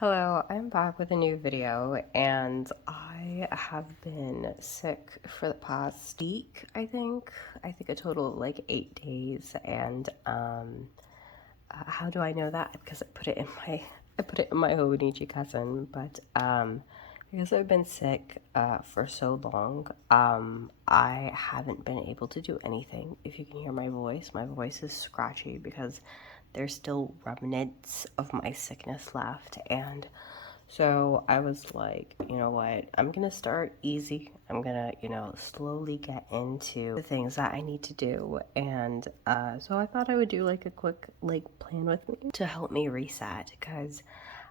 Hello, I'm back with a new video, and I have been sick for the past week, I think. I think a total of like 8 days, and how do I know that? Because I put it in my Hobonichi cousin, but because I've been sick for so long, I haven't been able to do anything. If you can hear my voice is scratchy because there's still remnants of my sickness left, and so I was like, you know what? I'm gonna start easy. I'm gonna, slowly get into the things that I need to do. And so I thought I would do like a quick like plan with me to help me reset. Because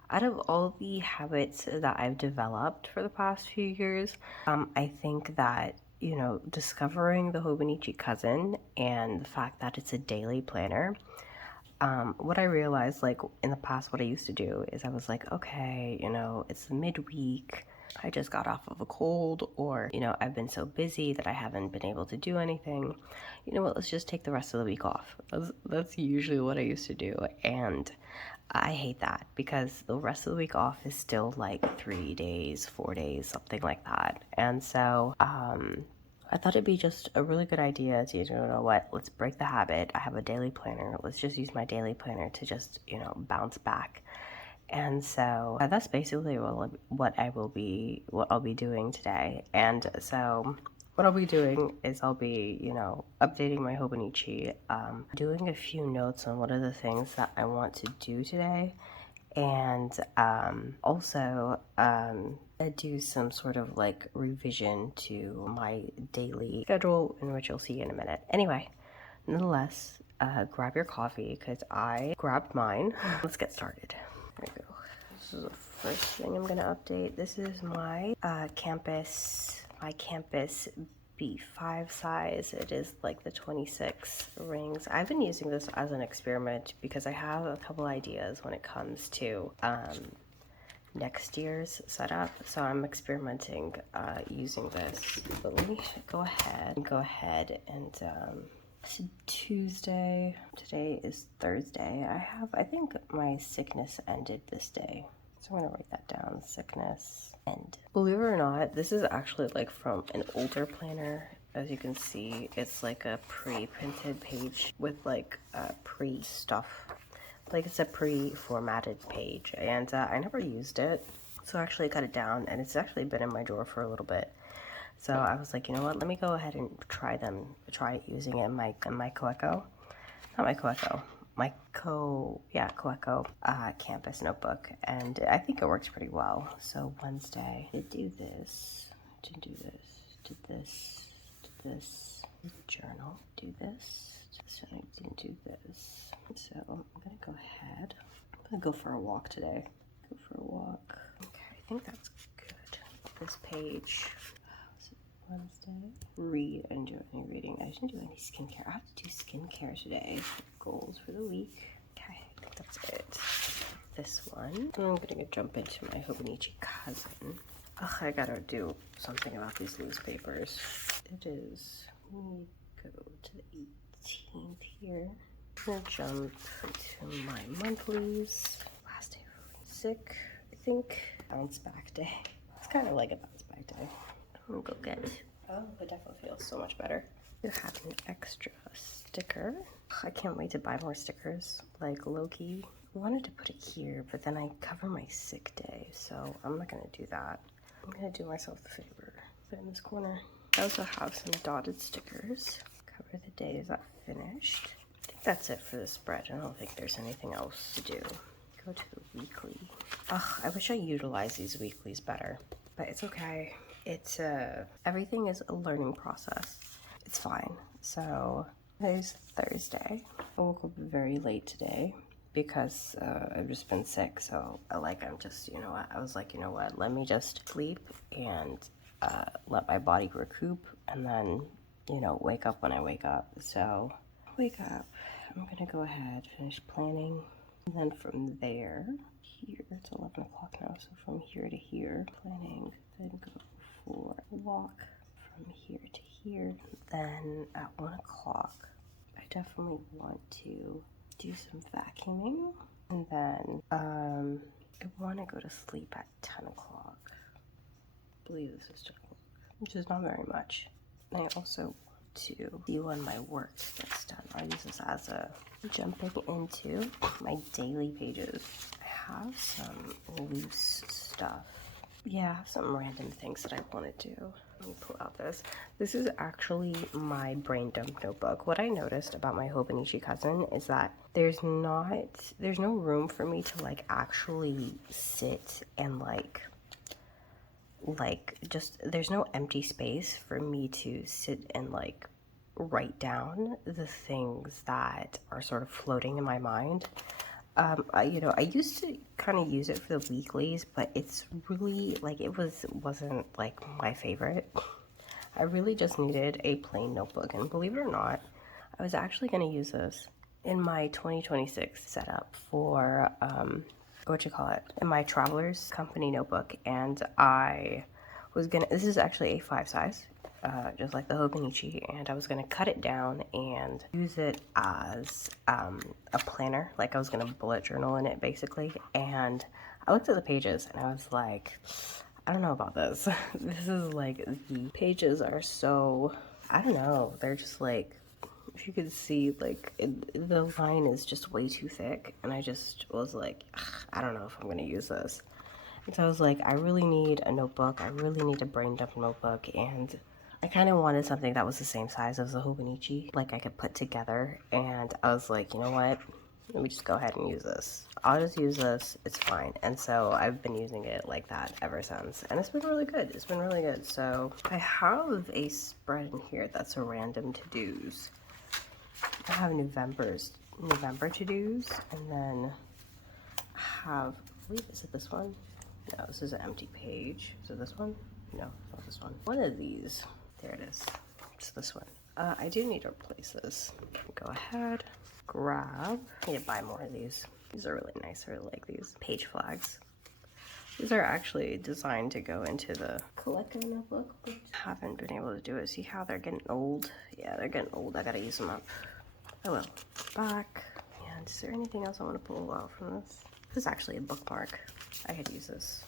out of all the habits that I've developed for the past few years, I think that discovering the Hobonichi cousin and the fact that it's a daily planner, what I realized, like in the past, what I used to do is I was like, okay, it's midweek. I just got off of a cold, or, I've been so busy that I haven't been able to do anything. You know what? Let's just take the rest of the week off. That's usually what I used to do. And I hate that because the rest of the week off is still like 3 days, 4 days, something like that. And so, I thought it'd be just a really good idea to, you know what, let's break the habit. I have a daily planner. Let's just use my daily planner to just, bounce back. And so that's basically what I'll be doing today. And so what I'll be doing is I'll be, updating my Hobonichi, doing a few notes on what are the things that I want to do today, and also do some sort of like revision to my daily schedule, in which you'll see in a minute. Anyway, nonetheless, grab your coffee because I grabbed mine. Let's get started. There we go. This is the first thing I'm gonna update. This is my campus B5 size. It is like the 26 rings. I've been using this as an experiment because I have a couple ideas when it comes to next year's setup. So I'm experimenting using this. But let me go ahead and it's Tuesday. Today is Thursday. I think my sickness ended this day. So I'm gonna write that down, sickness end. Believe it or not, this is actually like from an older planner. As you can see, it's like a pre-printed page with like pre-stuff. Like it's a pre-formatted page, and I never used it. So I actually cut it down, and it's actually been in my drawer for a little bit. So I was like, you know what, let me go ahead and try using it in my Coeco. Not my Coeco. Coeco campus notebook, and I think it works pretty well. So Wednesday, did do this, did do this, journal, do this, so I didn't do this. So I'm gonna go ahead. I'm gonna go for a walk today. Go for a walk. Okay, I think that's good. This page. Wednesday. Read. I didn't do any reading. I didn't do any skincare. I have to do skincare today. Goals for the week. Okay, I think that's it. This one. I'm gonna jump into my Hobonichi cousin. Ugh, I gotta do something about these loose papers. It is. Let me go to the 18th here. I'm gonna jump into my monthlies. Last day of sick, I think. Bounce back day. It's kind of like a bounce back day. I'm gonna go get. Oh, it definitely feels so much better. You have an extra sticker. I can't wait to buy more stickers. Like Loki. I wanted to put it here, but then I cover my sick day, so I'm not gonna do that. I'm gonna do myself the favor. Put it in this corner. I also have some dotted stickers. Cover the days I've finished. I think that's it for the spread. I don't think there's anything else to do. Go to the weekly. Ugh, I wish I utilized these weeklies better, but it's okay. It's everything is a learning process. It's fine. So today's Thursday. I woke up very late today because I've just been sick. So I'm just, I was like, you know what, let me just sleep and let my body recoup, and then, wake up when I wake up. So wake up. I'm gonna go ahead, finish planning, and then from there, here, it's 11 o'clock now, so from here to here, planning, then go for a walk from here to here. Then at 1 o'clock, I definitely want to do some vacuuming, and then I want to go to sleep at 10 o'clock. I believe this is 10 o'clock, which is not very much. And I also want to see when my work gets done. I'll use this as a jumping into my daily pages. I have some loose stuff. Yeah, some random things that I want to do. Let me pull out this. This is actually my brain dump notebook. What I noticed about my Hobonichi cousin is that there's no room for me to like actually sit and just there's no empty space for me to sit and like write down the things that are sort of floating in my mind. I used to kind of use it for the weeklies, but it's really like wasn't like my favorite. I really just needed a plain notebook, and believe it or not, I was actually going to use this in my 2026 setup for in my traveler's company notebook, and I was gonna. This is actually A5 size. Just like the Hobonichi, and I was gonna cut it down and use it as a planner. Like I was gonna bullet journal in it basically. And I looked at the pages and I was like, I don't know about this. This is like, the pages are so, I don't know, they're just like, if you could see, like the line is just way too thick, and I just was like, I don't know if I'm gonna use this. And so I was like, I really need a notebook. I really need a brain dump notebook, and I kind of wanted something that was the same size as the Hobonichi, like I could put together. And I was like, you know what? Let me just go ahead and use this. I'll just use this. It's fine. And so I've been using it like that ever since. And it's been really good. It's been really good. So I have a spread in here that's a random to-dos. I have November to-dos. And then I have, I believe, is it this one? No, this is an empty page. Is it this one? No, it's not this one. One of these. There it is. It's this one. I do need to replace this. Go ahead, grab. I need to buy more of these. These are really nice. I really like these page flags. These are actually designed to go into the collector notebook, but haven't been able to do it. See how they're getting old? Yeah, they're getting old. I gotta use them up. Oh well. Back. And is there anything else I want to pull out from this? This is actually a bookmark. I could use this.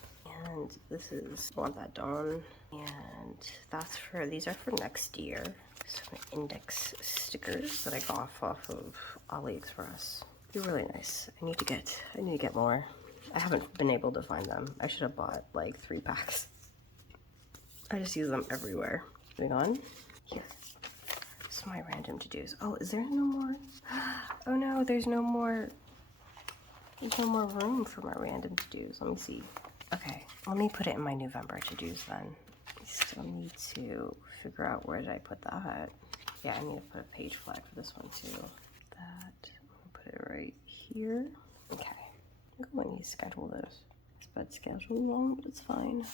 And this is Want That Dawn. And that's for, these are for next year. Some index stickers that I got off of AliExpress. They're really nice. I need to get more. I haven't been able to find them. I should have bought like 3 packs. I just use them everywhere. Moving on. Here. This is my random to-dos. Oh, is there no more? Oh no, there's no more room for my random to-dos. Let me see. Okay, let me put it in my November to-dos then. I still need to figure out where did I put that. Yeah, I need to put a page flag for this one too. That, put it right here. Okay, I'm going to schedule this. But schedule wrong, but it's fine.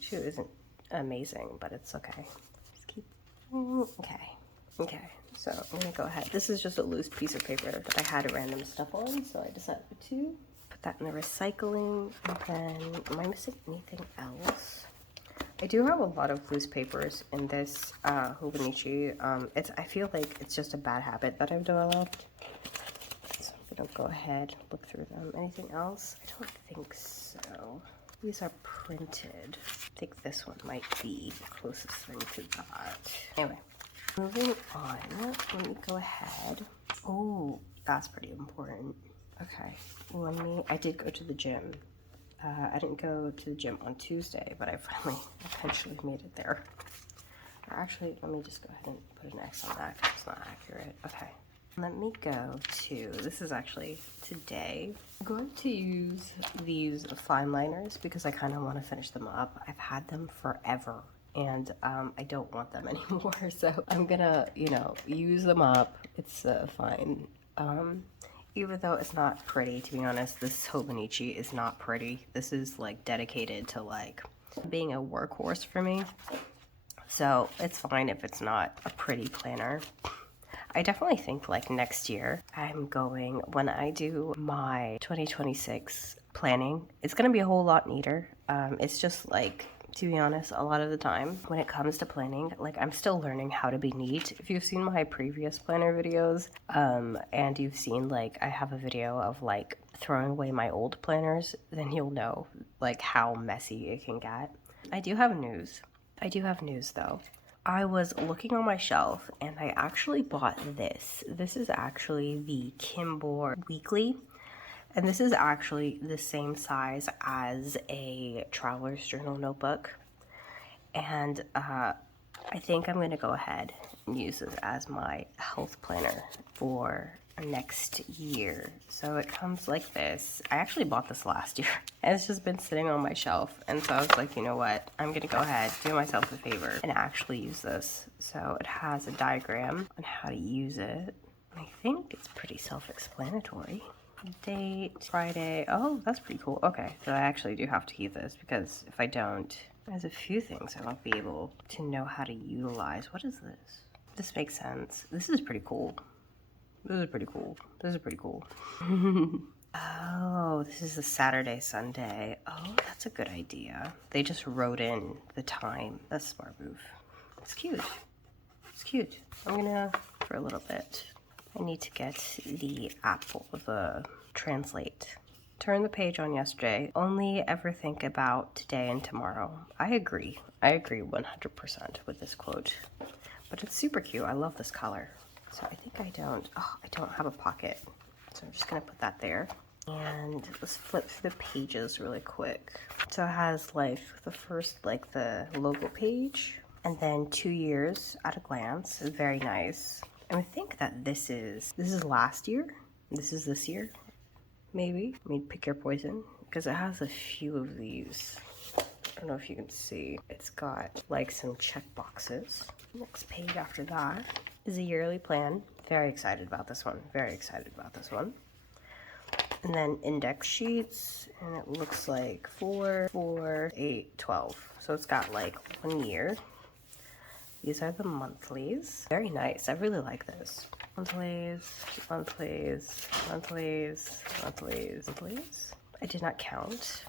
2 isn't amazing, but it's okay. Just keep, okay. So I'm gonna go ahead. This is just a loose piece of paper that I had random stuff on, so I decided to put that in the recycling. And then, am I missing anything else? I do have a lot of loose papers in this Hobonichi. I feel like it's just a bad habit that I've developed. So I'm gonna go ahead, look through them. Anything else? I don't think so. These are printed. I think this one might be the closest thing to that. Anyway, moving on, let me go ahead. Oh, that's pretty important. Okay, I did go to the gym. I didn't go to the gym on Tuesday, but I finally eventually made it there. Or actually, let me just go ahead and put an X on that because it's not accurate. Okay, let me go to, this is actually today. I'm going to use these fine liners because I kind of want to finish them up. I've had them forever, and I don't want them anymore, so I'm gonna, use them up. It's fine. Even though it's not pretty, to be honest, this Hobonichi is not pretty. This is like dedicated to like being a workhorse for me. So it's fine if it's not a pretty planner. I definitely think like next year when I do my 2026 planning, it's gonna be a whole lot neater. It's just like, to be honest, a lot of the time when it comes to planning, like I'm still learning how to be neat. If you've seen my previous planner videos, and you've seen like I have a video of like throwing away my old planners, then you'll know like how messy it can get. I do have news. I do have news though. I was looking on my shelf and I actually bought this. This is actually the Kimbor Weekly. And this is actually the same size as a traveler's journal notebook. And I think I'm gonna go ahead and use this as my health planner for next year. So it comes like this. I actually bought this last year and it's just been sitting on my shelf. And so I was like, you know what? I'm gonna go ahead, do myself a favor and actually use this. So it has a diagram on how to use it. I think it's pretty self-explanatory. Date, Friday. Oh, that's pretty cool. Okay, so I actually do have to keep this because if I don't, there's a few things I won't be able to know how to utilize. What is this? This makes sense. This is pretty cool. This is pretty cool. This is pretty cool. Oh, this is a Saturday, Sunday. Oh, that's a good idea. They just wrote in the time. That's a smart move. It's cute. It's cute. I'm gonna, for a little bit, I need to get the Apple, the translate. Turn the page on yesterday. Only ever think about today and tomorrow. I agree. I agree 100% with this quote. But it's super cute. I love this color. So I think I don't have a pocket. So I'm just gonna put that there. And let's flip through the pages really quick. So it has like the first, like the logo page, and then 2 years at a glance. Very nice. And I think that this is last year. This is this year, maybe. I mean, pick your poison, because it has a few of these. I don't know if you can see. It's got like some check boxes. Next page after that is a yearly plan. Very excited about this one. Very excited about this one. And then index sheets, and it looks like 4, 4, 8, 12. So it's got like 1 year. These are the monthlies. Very nice. I really like this. Monthlies, monthlies, monthlies, monthlies, monthlies. I did not count.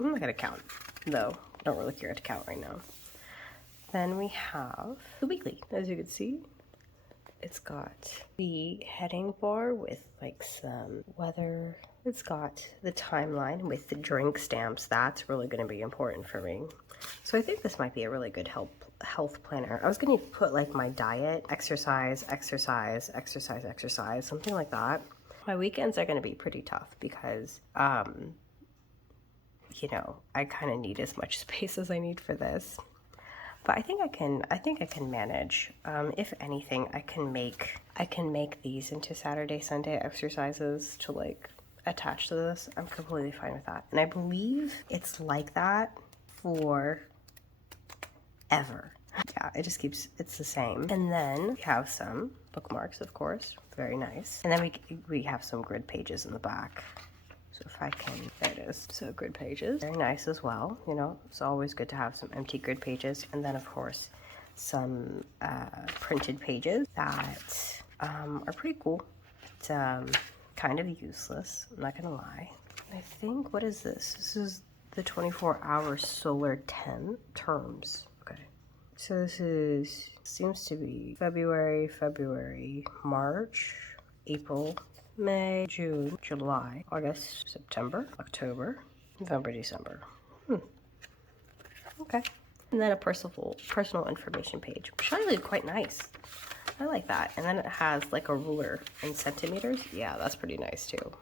I'm not gonna count, though. I don't really care to count right now. Then we have the weekly. As you can see, it's got the heading bar with like some weather. It's got the timeline with the drink stamps. That's really going to be important for me. So I think this might be a really good health planner. I was going to put like my diet, exercise, exercise, exercise, exercise, something like that. My weekends are going to be pretty tough because, you know, I kind of need as much space as I need for this. But I think I can manage. If anything, I can make these into Saturday, Sunday exercises to like attach to this. I'm completely fine with that. And I believe it's like that for ever. Yeah, it just keeps, it's the same. And then we have some bookmarks, of course, very nice. And then we have some grid pages in the back. So if I can, there it is. So grid pages, very nice as well. You know, it's always good to have some empty grid pages. And then of course, some printed pages that are pretty cool. It's kind of useless, I'm not gonna lie. I think, what is this? This is the 24-hour solar terms. Okay. So this seems to be February, March, April, May, June, July, August, September, October, November, December. Okay. And then a personal information page, which I really quite nice. I like that. And then it has like a ruler in centimeters. Yeah, that's pretty nice too.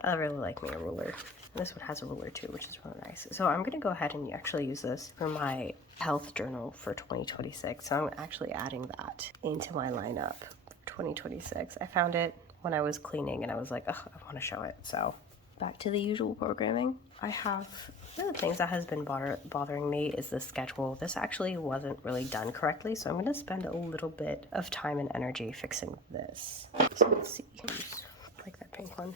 I really like me a ruler. And this one has a ruler too, which is really nice. So I'm gonna go ahead and actually use this for my health journal for 2026. So I'm actually adding that into my lineup for 2026. I found it when I was cleaning and I was like, oh, I want to show it. So back to the usual programming. I have, one of the things that has been bothering me is the schedule. This actually wasn't really done correctly, so I'm going to spend a little bit of time and energy fixing this. So let's see. Like that pink one.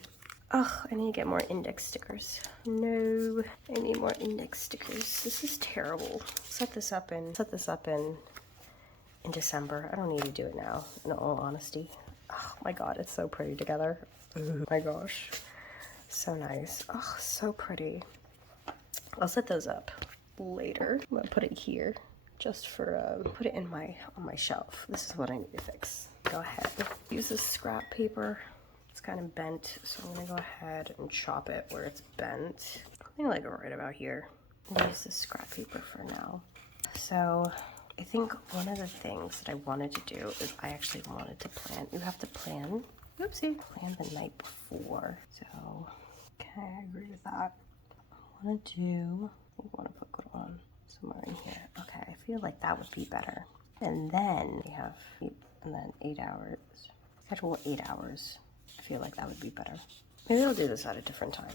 Oh, I need to get more index stickers. No, I need more index stickers. This is terrible. Set this up in December. I don't need to do it now, in all honesty. Oh my god, it's so pretty together. Oh my gosh. So nice. Oh, so pretty. I'll set those up later. I'm gonna put it here just for put it in on my shelf. This is what I need to fix. Go ahead. Use this scrap paper It's kind of bent, so I'm gonna go ahead and chop it where it's bent. I think like right about here. I'll use this scrap paper for now. So I think one of the things that I wanted to do is I actually wanted to plan. You have to plan, oopsie, plan the night before. So, okay, I agree with that. I want to put good on somewhere in here. Okay, I feel like that would be better. And then we have, and then 8 hours. Schedule 8 hours. I feel like that would be better. Maybe I'll do this at a different time.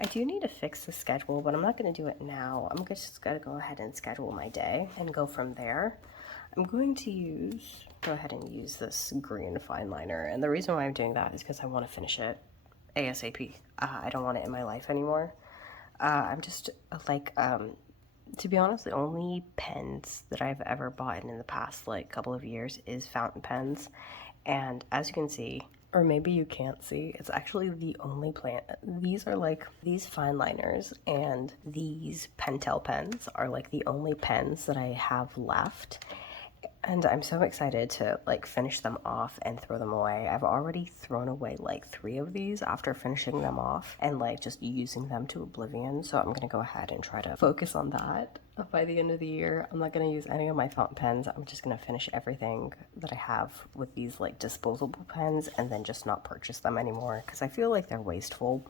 I do need to fix the schedule, but I'm not going to do it now. I'm just going to go ahead and schedule my day and go from there. I'm going to go ahead and use this green fine liner. And the reason why I'm doing that is because I want to finish it ASAP. I don't want it in my life anymore. I'm just like, to be honest, the only pens that I've ever bought in the past like couple of years is fountain pens. And as you can see, or maybe you can't see, it's actually the only plant. These are like, these fine liners and these Pentel pens are like the only pens that I have left. And I'm so excited to like finish them off and throw them away. I've already thrown away like 3 of these after finishing them off and like just using them to oblivion. So I'm gonna go ahead and try to focus on that by the end of the year. I'm not gonna use any of my fountain pens. I'm just gonna finish everything that I have with these like disposable pens and then just not purchase them anymore because I feel like they're wasteful.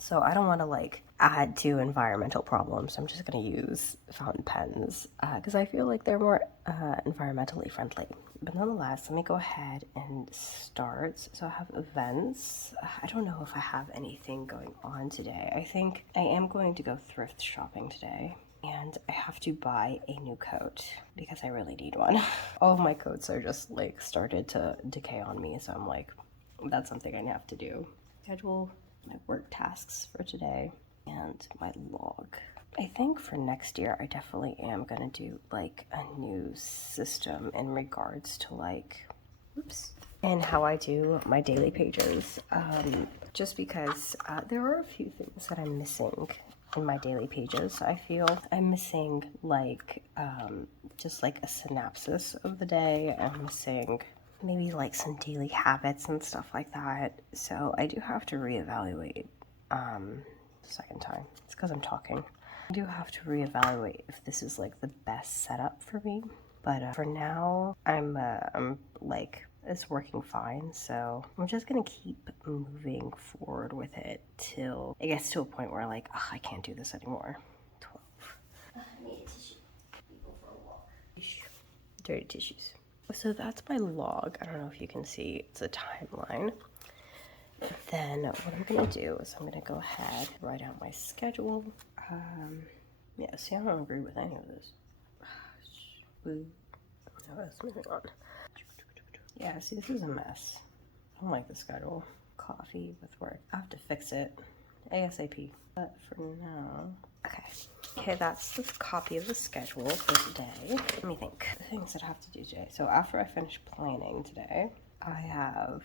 So I don't want to like add to environmental problems. I'm just going to use fountain pens because I feel like they're more environmentally friendly. But nonetheless, let me go ahead and start. So I have events. I don't know if I have anything going on today. I think I am going to go thrift shopping today. And I have to buy a new coat because I really need one. All of my coats are just like started to decay on me. So I'm like, that's something I have to do. Schedule my work tasks for today and my log. I think for next year I definitely am gonna do like a new system in regards to like and how I do my daily pages, just because there are a few things that I'm missing in my daily pages. I feel I'm missing like just like a synopsis of the day. I'm missing maybe like some daily habits and stuff like that. So I do have to reevaluate second time. It's because I'm talking. I do have to reevaluate if this is like the best setup for me. But for now, I'm like, it's working fine. So I'm just gonna keep moving forward with it till it gets to a point where like, oh, I can't do this anymore. 12. I need a tissue. Go for a walk. Dirty tissues. So that's my log. I don't know if you can see, it's a timeline. Then what I'm gonna do is I'm gonna go ahead, write out my schedule. Yeah, see, I don't agree with any of this. Let's move on. Yeah, see, this is a mess. I don't like the schedule. Coffee with work. I have to fix it ASAP. But for now, okay, that's the copy of the schedule for today. Let me think. The things that I have to do today. So after I finish planning today, I have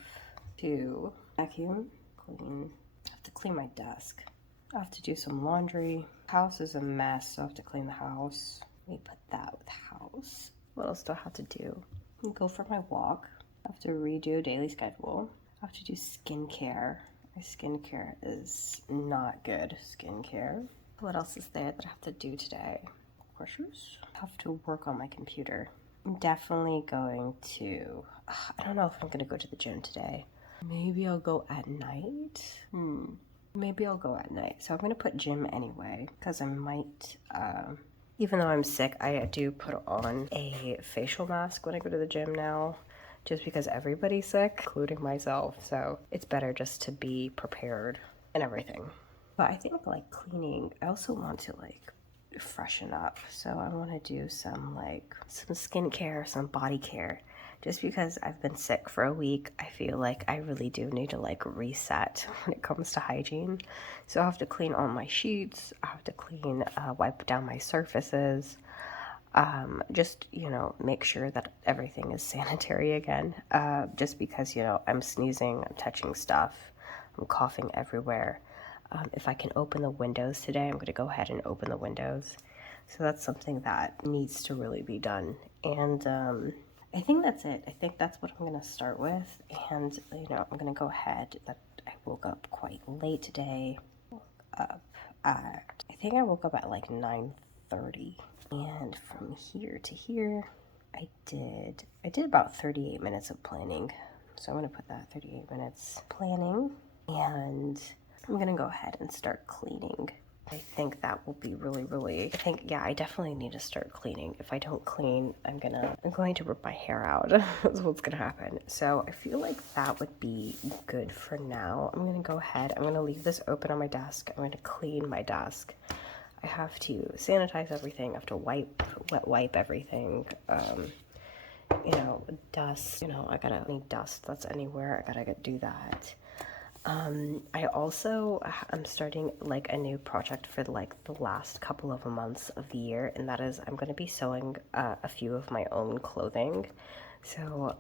to vacuum, clean. I have to clean my desk. I have to do some laundry. House is a mess, so I have to clean the house. Let me put that with house. What else do I have to do? Go for my walk. I have to redo a daily schedule. I have to do skincare. My skincare is not good skincare. What else is there that I have to do today? Groceries. I have to work on my computer. I'm definitely going to, I don't know if I'm going to go to the gym today. Maybe I'll go at night. Maybe I'll go at night. So I'm going to put gym anyway because I might, even though I'm sick, I do put on a facial mask when I go to the gym now. Just because everybody's sick, including myself. So it's better just to be prepared and everything. But I think like cleaning, I also want to like freshen up. So I want to do some skincare, some body care. Just because I've been sick for a week, I feel like I really do need to like reset when it comes to hygiene. So I have to clean all my sheets. I have to clean, wipe down my surfaces. Just, you know, make sure that everything is sanitary again. Just because, you know, I'm sneezing, I'm touching stuff, I'm coughing everywhere. If I can open the windows today, I'm going to go ahead and open the windows. So that's something that needs to really be done. And I think that's it. I think that's what I'm gonna start with. And, I'm gonna go ahead. That I woke up quite late today. Up I think I woke up at like 9:30. And from here to here, I did about 38 minutes of planning. So I'm gonna put that 38 minutes planning, and I'm gonna go ahead and start cleaning. I think that will be really, I think, yeah, I definitely need to start cleaning. If I don't clean, I'm going to rip my hair out. That's what's gonna happen. So I feel like that would be good for now. I'm gonna go ahead, I'm gonna leave this open on my desk. I'm gonna clean my desk. I have to sanitize everything. I have to wet wipe everything. Dust, I gotta need dust that's anywhere. I gotta do that. I'm starting like a new project for like the last couple of months of the year, and that is I'm going to be sewing a few of my own clothing. So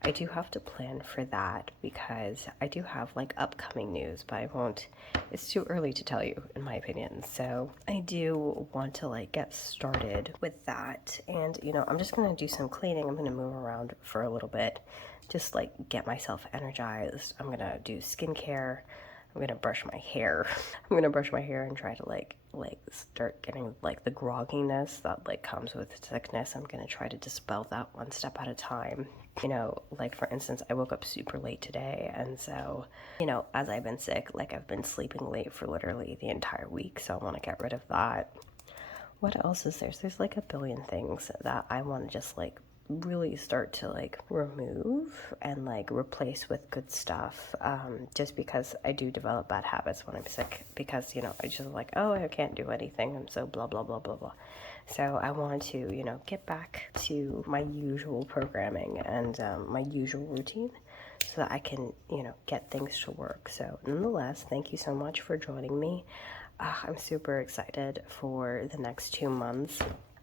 I do have to plan for that because I do have like upcoming news, but I won't, it's too early to tell you in my opinion. So I do want to like get started with that, and I'm just going to do some cleaning. I'm going to move around for a little bit, just like get myself energized. I'm gonna do skincare. I'm gonna brush my hair. I'm gonna brush my hair and try to like start getting like the grogginess that like comes with sickness. I'm gonna try to dispel that one step at a time. Like for instance, I woke up super late today, and so as I've been sick, like I've been sleeping late for literally the entire week, so I want to get rid of that. What else is there? So there's like a billion things that I want to just like really start to like remove and like replace with good stuff, just because I do develop bad habits when I'm sick, because I just like, oh, I can't do anything, I'm so blah blah blah blah blah. So I want to get back to my usual programming and my usual routine, so that I can get things to work. So nonetheless, thank you so much for joining me. I'm super excited for the next 2 months.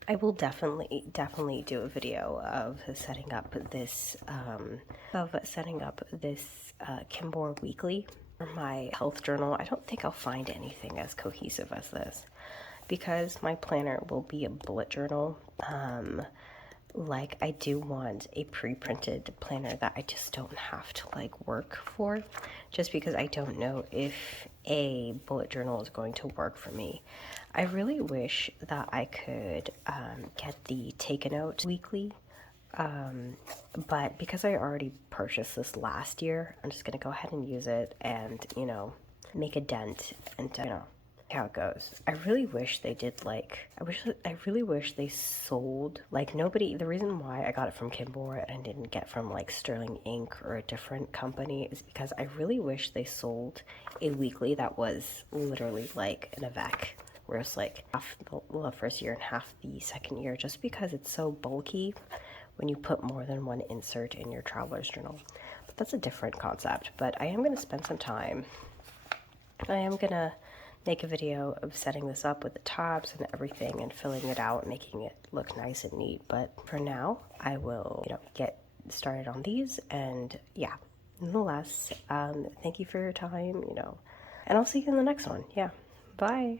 I will definitely do a video of setting up this Kimbor Weekly for my health journal. I don't think I'll find anything as cohesive as this, because my planner will be a bullet journal. Like I do want a pre-printed planner that I just don't have to like work for, just because I don't know if a bullet journal is going to work for me. I really wish that I could get the Take a Note weekly, but because I already purchased this last year, I'm just gonna go ahead and use it and make a dent and how it goes. I really wish they did I really wish they sold like nobody. The reason why I got it from Kimbor and didn't get from like Sterling Inc. or a different company is because I really wish they sold a weekly that was literally like an Avec, where it's like half the first year and half the second year, just because it's so bulky when you put more than one insert in your traveler's journal. But that's a different concept. But I am going to spend some time. I am going to make a video of setting this up with the tabs and everything and filling it out, making it look nice and neat. But for now, I will, get started on these. And yeah, nonetheless, thank you for your time, and I'll see you in the next one. Yeah, bye.